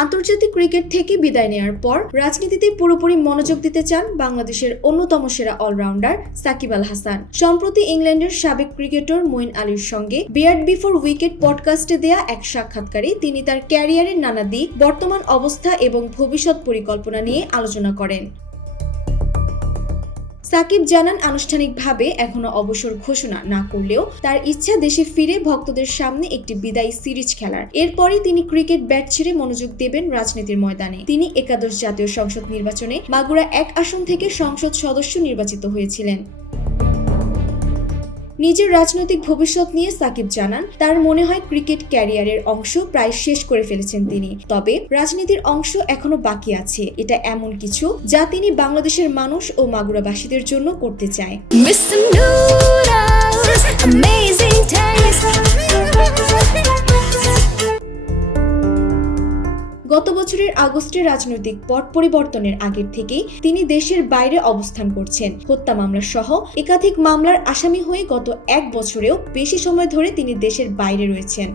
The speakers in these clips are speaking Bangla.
আন্তর্জাতিক ক্রিকেট থেকে বিদায় নেওয়ার পর রাজনীতিতে পুরোপুরি মনোযোগ দিতে চান বাংলাদেশের অন্যতম সেরা অলরাউন্ডার সাকিব আল হাসান। সম্প্রতি ইংল্যান্ডের সাবেক ক্রিকেটার মঈন আলীর সঙ্গে বিয়ার্ড বিফোর উইকেট পডকাস্টে দেয়া এক সাক্ষাৎকারে তিনি তার ক্যারিয়ারের নানা দিক, বর্তমান অবস্থা এবং ভবিষ্যৎ পরিকল্পনা নিয়ে আলোচনা করেন। সাকিব জানান, আনুষ্ঠানিকভাবে এখনো অবসর ঘোষণা না করলেও তার ইচ্ছা দেশে ফিরে ভক্তদের সামনে একটি বিদায়ী সিরিজ খেলার। এরপরই তিনি ক্রিকেট ব্যাট ছেড়ে মনোযোগ দেবেন রাজনীতির ময়দানে। তিনি একাদশ জাতীয় সংসদ নির্বাচনে মাগুরা 1 আসন থেকে সংসদ সদস্য নির্বাচিত হয়েছিলেন। নিজের রাজনৈতিক ভবিষ্যৎ নিয়ে সাকিব জানান, তার মনে হয় ক্রিকেট ক্যারিয়ারের অংশ প্রায় শেষ করে ফেলেছেন তিনি। তবে রাজনীতির অংশ এখনো বাকি আছে। এটা এমন কিছু যা তিনি বাংলাদেশের মানুষ ও মাগুরাবাসীদের জন্য করতে চায়। গত বছরের আগস্টে রাজনৈতিক পট পরিবর্তনের আগের থেকেই তিনি দেশের বাইরে অবস্থান করছেন। হত্যা মামলা সহ একাধিক মামলার আসামি হয়ে গত 1 বছরেও বেশি সময় ধরে তিনি দেশের বাইরে রয়েছেন।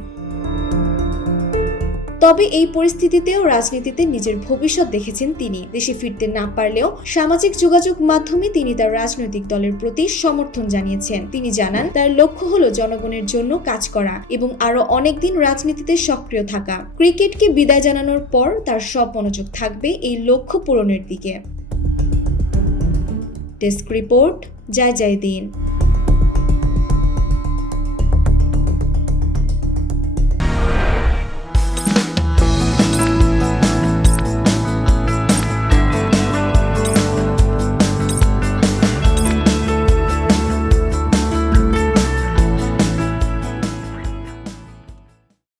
তবে এই পরিস্থিতিতেও রাজনীতিতে নিজের ভবিষ্যৎ দেখেছেন তিনি। দেশে ফিরতে না পারলেও সামাজিক যোগাযোগ মাধ্যমে তিনি তার রাজনৈতিক দলের প্রতি সমর্থন জানিয়েছেন। তিনি জানান, তার লক্ষ্য হলো জনগণের জন্য কাজ করা এবং আরো অনেকদিন রাজনীতিতে সক্রিয় থাকা। ক্রিকেটকে বিদায় জানানোর পর তার সব মনোযোগ থাকবে এই লক্ষ্য পূরণের দিকে। ডেস্ক রিপোর্ট, জয় জয় দিন।